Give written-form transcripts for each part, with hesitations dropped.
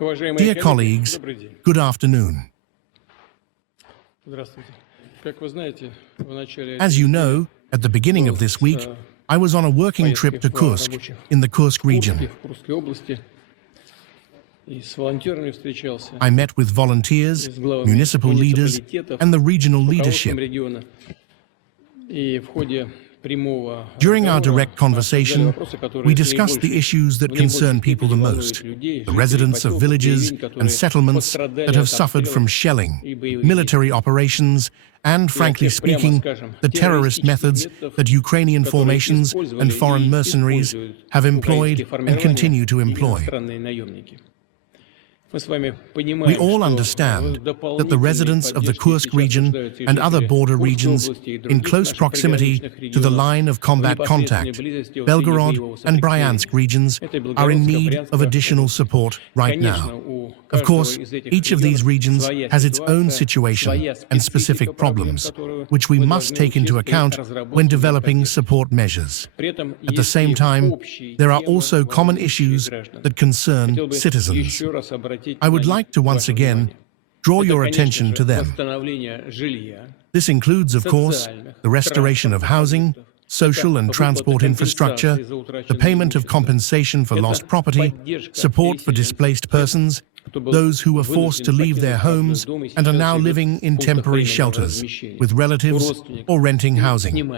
Dear colleagues, good afternoon. As you know, at the beginning of this week, I was on a working trip to Kursk, in the Kursk region. I met with volunteers, municipal leaders, and the regional leadership. During our direct conversation, we discussed the issues that concern people the most, the residents of villages and settlements that have suffered from shelling, military operations, and, frankly speaking, the terrorist methods that Ukrainian formations and foreign mercenaries have employed and continue to employ. We all understand that the residents of the Kursk region and other border regions in close proximity to the line of combat contact, Belgorod and Bryansk regions, are in need of additional support right now. Of course, each of these regions has its own situation and specific problems, which we must take into account when developing support measures. At the same time, there are also common issues that concern citizens. I would like to once again draw your attention to them. This includes, of course, the restoration of housing, social and transport infrastructure, the payment of compensation for lost property, support for displaced persons, those who were forced to leave their homes and are now living in temporary shelters with relatives or renting housing.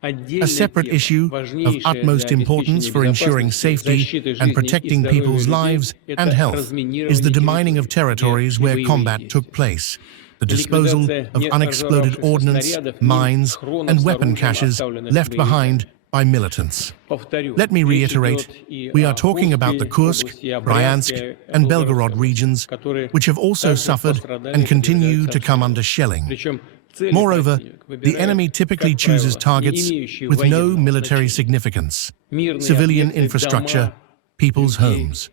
A separate issue of utmost importance for ensuring safety and protecting people's lives and health is the demining of territories where combat took place, the disposal of unexploded ordnance, mines, and weapon caches left behind by militants. Let me reiterate, we are talking about the Kursk, Bryansk, and Belgorod regions, which have also suffered and continue to come under shelling. Moreover, the enemy typically chooses targets with no military significance, civilian infrastructure, people's homes.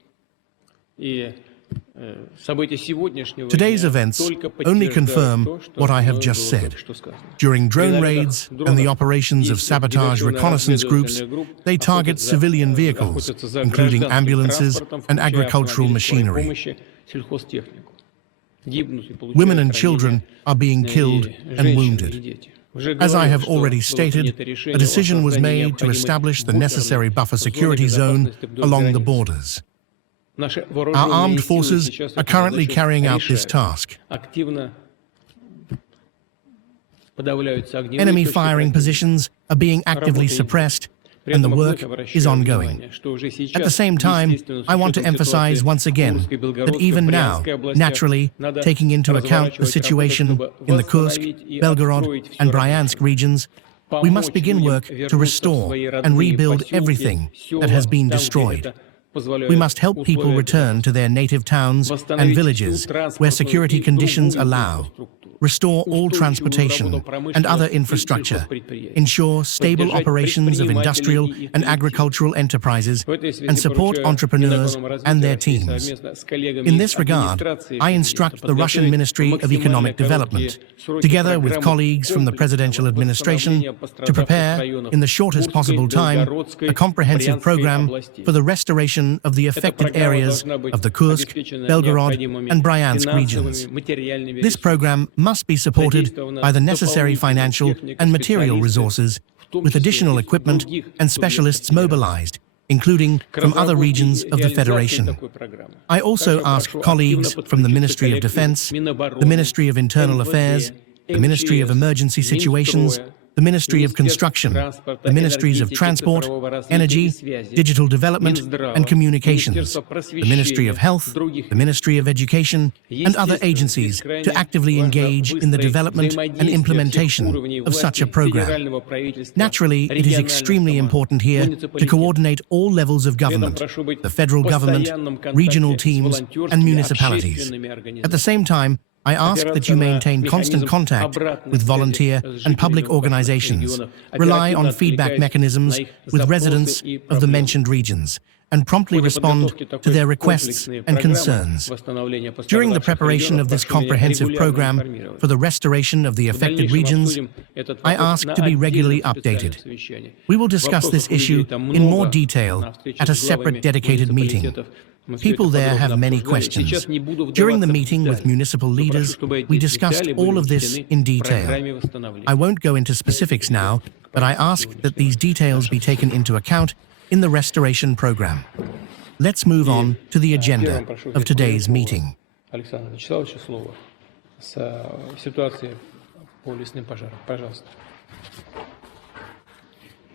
Today's events only confirm what I have just said. During drone raids and the operations of sabotage reconnaissance groups, they target civilian vehicles, including ambulances and agricultural machinery. Women and children are being killed and wounded. As I have already stated, a decision was made to establish the necessary buffer security zone along the borders. Our armed forces are currently carrying out this task. Enemy firing positions are being actively suppressed, and the work is ongoing. At the same time, I want to emphasize once again that even now, naturally, taking into account the situation in the Kursk, Belgorod, and Bryansk regions, we must begin work to restore and rebuild everything that has been destroyed. We must help people return to their native towns and villages where security conditions allow, restore all transportation and other infrastructure, ensure stable operations of industrial and agricultural enterprises, and support entrepreneurs and their teams. In this regard, I instruct the Russian Ministry of Economic Development, together with colleagues from the presidential administration, to prepare, in the shortest possible time, a comprehensive program for the restoration of the affected areas of the Kursk, Belgorod, and Bryansk regions. This program must be supported by the necessary financial and material resources, with additional equipment and specialists mobilized, including from other regions of the Federation. I also ask colleagues from the Ministry of Defense, the Ministry of Internal Affairs, the Ministry of Emergency Situations, the Ministry of Construction, the Ministries of Transport, Energy, Digital Development and Communications, the Ministry of Health, the Ministry of Education, and other agencies to actively engage in the development and implementation of such a program. Naturally, it is extremely important here to coordinate all levels of government, the federal government, regional teams, and municipalities. At the same time, I ask that you maintain constant contact with volunteer and public organizations, rely on feedback mechanisms with residents of the mentioned regions, and promptly respond to their requests and concerns. During the preparation of this comprehensive program for the restoration of the affected regions, I ask to be regularly updated. We will discuss this issue in more detail at a separate dedicated meeting. People there have many questions. During the meeting with municipal leaders, we discussed all of this in detail. I won't go into specifics now, but I ask that these details be taken into account in the restoration program. Let's move on to the agenda of today's meeting. Александра Вячеславовича слово с ситуацией по лесным пожарам. Пожалуйста.